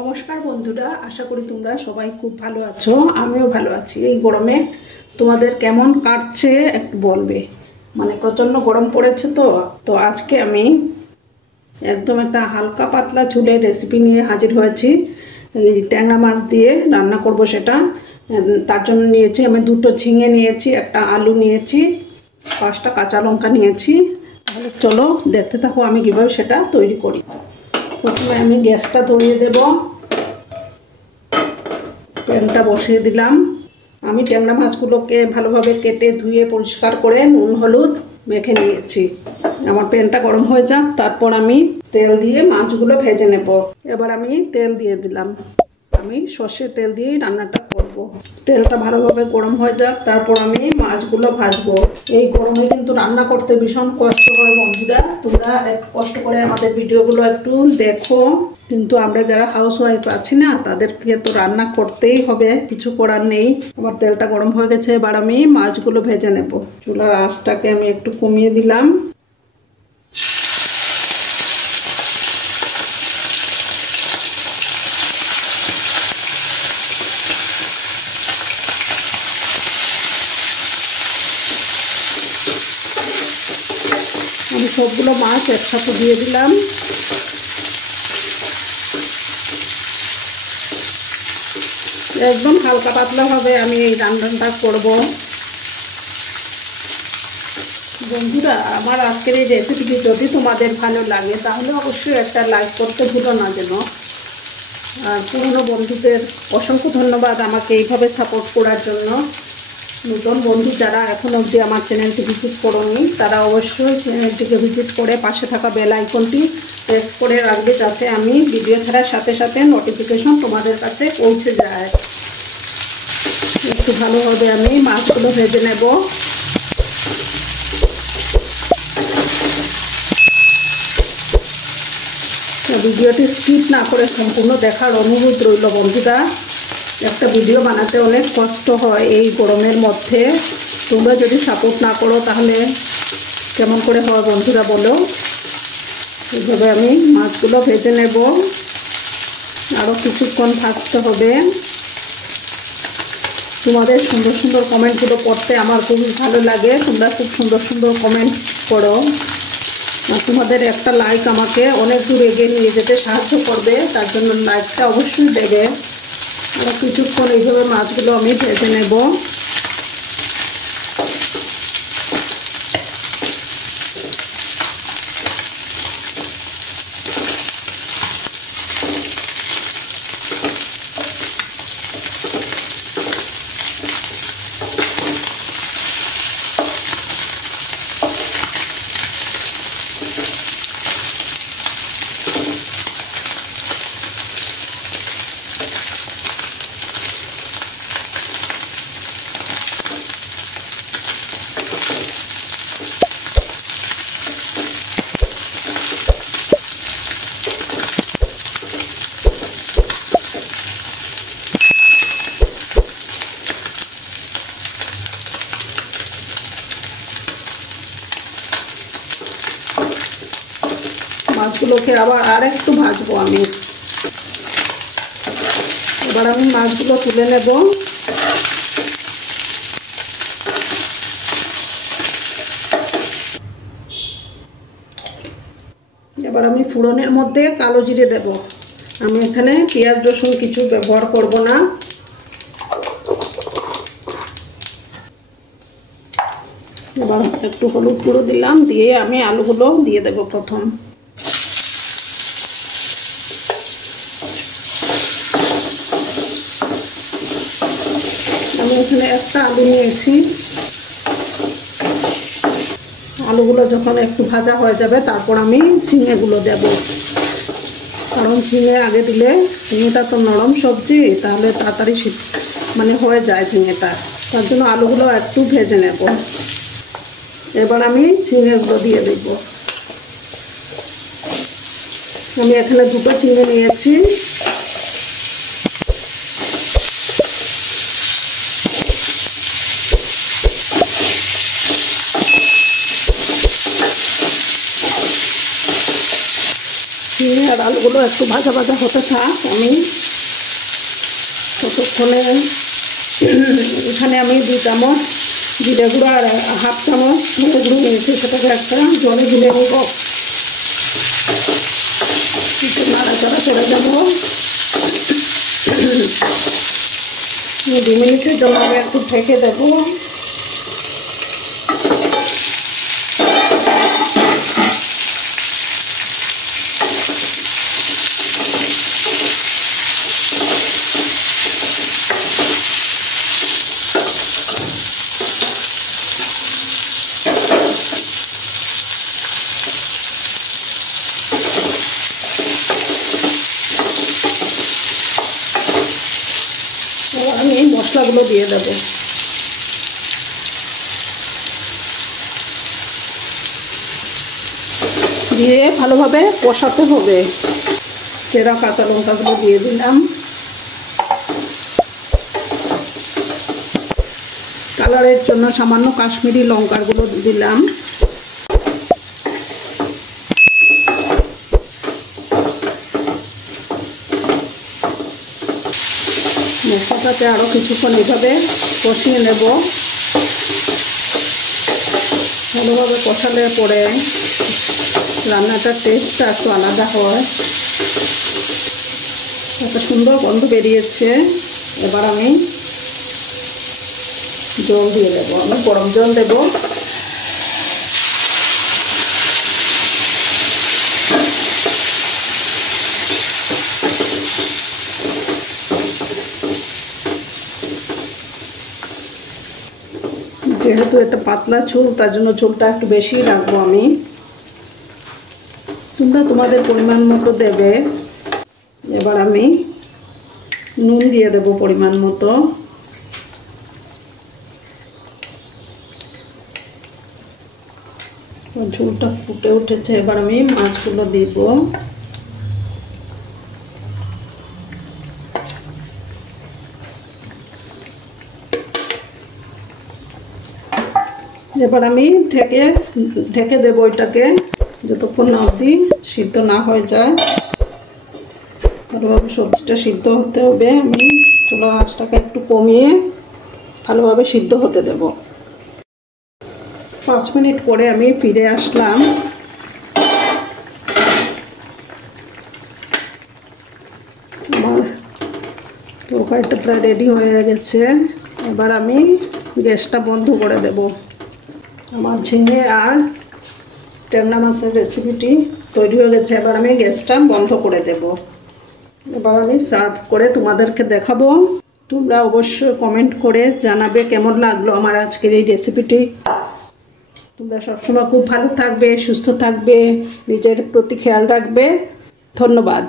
নমস্কার বন্ধুরা, আশা করি তোমরা সবাই খুব ভালো আছো। আমিও ভালো আছি। এই গরমে তোমাদের কেমন কাটছে একটু বলবে। মানে প্রচণ্ড গরম পড়েছে তো আজকে আমি একদম একটা হালকা পাতলা ঝোলের রেসিপি নিয়ে হাজির হয়েছি। এই ট্যাংরা মাছ দিয়ে রান্না করব সেটা। তার জন্য নিয়েছি আমি দুটো ঝিঙে নিয়েছি, একটা আলু নিয়েছি, 5টা কাঁচা লঙ্কা নিয়েছি। তাহলে চলো দেখতে থাকো আমি কীভাবে সেটা তৈরি করি। প্রথমে আমি গ্যাসটা ধরিয়ে দেব, প্যানটা বসিয়ে দিলাম। আমি ট্যাংরা মাছগুলোকে ভালোভাবে কেটে ধুয়ে পরিষ্কার করে নুন হলুদ মেখে নিয়েছি। আমার প্যানটা গরম হয়ে যাক, তারপর আমি তেল দিয়ে মাছগুলো ভেজে নেব। এবার আমি তেল দিয়ে দিলাম। আমি সর্ষের তেল দিয়েই রান্নাটা করব। তেলটা ভালোভাবে গরম হয়ে যাক, তারপর আমি মাছগুলো ভাজবো। এই গরমে কিন্তু রান্না করতে ভীষণ কষ্ট হয় বন্ধুরা। তোমরা কষ্ট করে আমাদের ভিডিওগুলো একটু দেখো, কিন্তু আমরা যারা হাউস ওয়াইফ আছি না, তাদেরকে তো রান্না করতেই হবে, কিছু করার নেই। আমার তেলটা গরম হয়ে গেছে, এবার আমি মাছগুলো ভেজে নেব। চুলার আঁচটাকে আমি একটু কমিয়ে দিলাম। আমি সবগুলো মাছ একসাথে দিয়ে দিলাম। একদম হালকা পাতলাভাবে আমি এই রান্নাটা করব। বন্ধুরা, আমার আজকের এই রেসিপিটি যদি তোমাদের ভালো লাগে তাহলে অবশ্যই একটা লাইক করতে ভুলো না যেন। আর পুরনো বন্ধুদের অসংখ্য ধন্যবাদ আমাকে এইভাবে সাপোর্ট করার জন্য। নতুন বন্ধু যারা এখনও অবধি আমার চ্যানেলটি ভিজিট করোনি, তারা অবশ্যই চ্যানেলটিকে ভিজিট করে পাশে থাকা বেল আইকনটি প্রেস করে রাখবে, যাতে আমি ভিডিও ছাড়ার সাথে সাথে নোটিফিকেশন তোমাদের কাছে পৌঁছে যায়। একটু ভালোভাবে আমি মাছগুলো ভেজে নেব। ভিডিওটি স্কিপ না করে সম্পূর্ণ দেখার অনুরোধ রইল বন্ধুরা। একটা ভিডিও বানাতে অনেক কষ্ট হয় এই গরমের মধ্যে। তোমরা যদি সাপোর্ট না করো তাহলে কেমন করে হয় বন্ধুরা বলো। এইভাবে আমি মাছগুলো ভেজে নেব, আরও কিছুক্ষণ ভাজতে হবে। তোমাদের সুন্দর সুন্দর কমেন্টগুলো পড়তে আমার খুবই ভালো লাগে। তোমরা খুব সুন্দর সুন্দর কমেন্ট করো। তোমাদের একটা লাইক আমাকে অনেক দূর এগিয়ে নিয়ে যেতে সাহায্য করবে, তার জন্য লাইকটা অবশ্যই দেবে। আর কিছুক্ষণ এইভাবে মাছগুলো আমি ভেজে নেব। মাছগুলোকে আবার আর একটু ভাজবো আমি। এবার আমি মাছগুলো তুলে নেব। এবার আমি ফোড়নের মধ্যে কালো জিরে দেব। আমি এখানে পেঁয়াজ রসুন কিছু ব্যবহার করব না। এবার একটু হলুদ গুঁড়ো দিলাম, দিয়ে আমি আলুগুলো দিয়ে দেব প্রথম। আমি এখানে একটা আলু নিয়েছি। আলুগুলো যখন একটু ভাজা হয়ে যাবে তারপর আমি ঝিঙেগুলো দেব, কারণ ঝিঙে আগে দিলে ঝিঙেটা তো নরম সবজি, তাহলে তাড়াতাড়ি মানে হয়ে যায় ঝিঙেটা। তার জন্য আলুগুলো একটু ভেজে নেব। এবার আমি ঝিঙেগুলো দিয়ে দেব। আমি এখানে দুটো ঝিঙে নিয়েছি। ঝিঙে আর আলুগুলো একটু ভাজা ভাজা হতে থাক। আমি ততক্ষণে এখানে আমি 2 চামচ জিরে গুঁড়ো আর 1/2 চামচ ধনে গুঁড়ো নিয়েছি, সেটাকে একটা জলে গুলে নেব। একটু নাড়াচাড়া করে দেবো। 2 মিনিটের জন্য আমি একটু ঢেকে দেবো। আমি মশলাগুলো দিয়ে দেবো। দিয়ে ভালোভাবে কষাতে হবে। চেরা কাঁচা লঙ্কাগুলো দিয়ে দিলাম। কালারের জন্য সামান্য কাশ্মীরি লঙ্কার গুঁড়ো দিলাম। মশলাটাকে আরও কিছুক্ষণ এভাবে কষিয়ে নেব। ভালোভাবে কষালে পরে রান্নাটার টেস্টটা একটু আলাদা হয়। একটা সুন্দর গন্ধ বেরিয়েছে। এবার আমি জল দিয়ে দেবো। আমি গরম জল দেবো। যেহেতু এটা পাতলা ঝোল, তার জন্য ঝোলটা একটু বেশি রাখবো আমি। তোমরা তোমাদের পরিমাণ মতো দেবে। এবার আমি নুন দিয়ে দেবো পরিমাণ মতো। ঝোলটা ফুটে উঠেছে। এবার আমি মাছগুলো দিব। এবার আমি ঢেকে দেবো এটাকে যতক্ষণ না অবধি সিদ্ধ না হয়ে যায়। ভালোভাবে সবজিটা সিদ্ধ হতে হবে। আমি চুলার আঁচটাকে একটু কমিয়ে ভালোভাবে সিদ্ধ হতে দেব। 5 মিনিট পরে আমি ফিরে আসলাম। আমার তরকারিটা প্রায় রেডি হয়ে গেছে। এবার আমি গ্যাসটা বন্ধ করে দেব। আমার ঝিঙে আর ট্যাংরা মাছের রেসিপিটি তৈরি হয়ে গেছে। এবার আমি গ্যাসটা বন্ধ করে দেব। এবার আমি সার্ভ করে তোমাদেরকে দেখাবো। তোমরা অবশ্যই কমেন্ট করে জানাবে কেমন লাগলো আমার আজকের এই রেসিপিটি। তোমরা সবসময় খুব ভালো থাকবে, সুস্থ থাকবে, নিজের প্রতি খেয়াল রাখবে। ধন্যবাদ।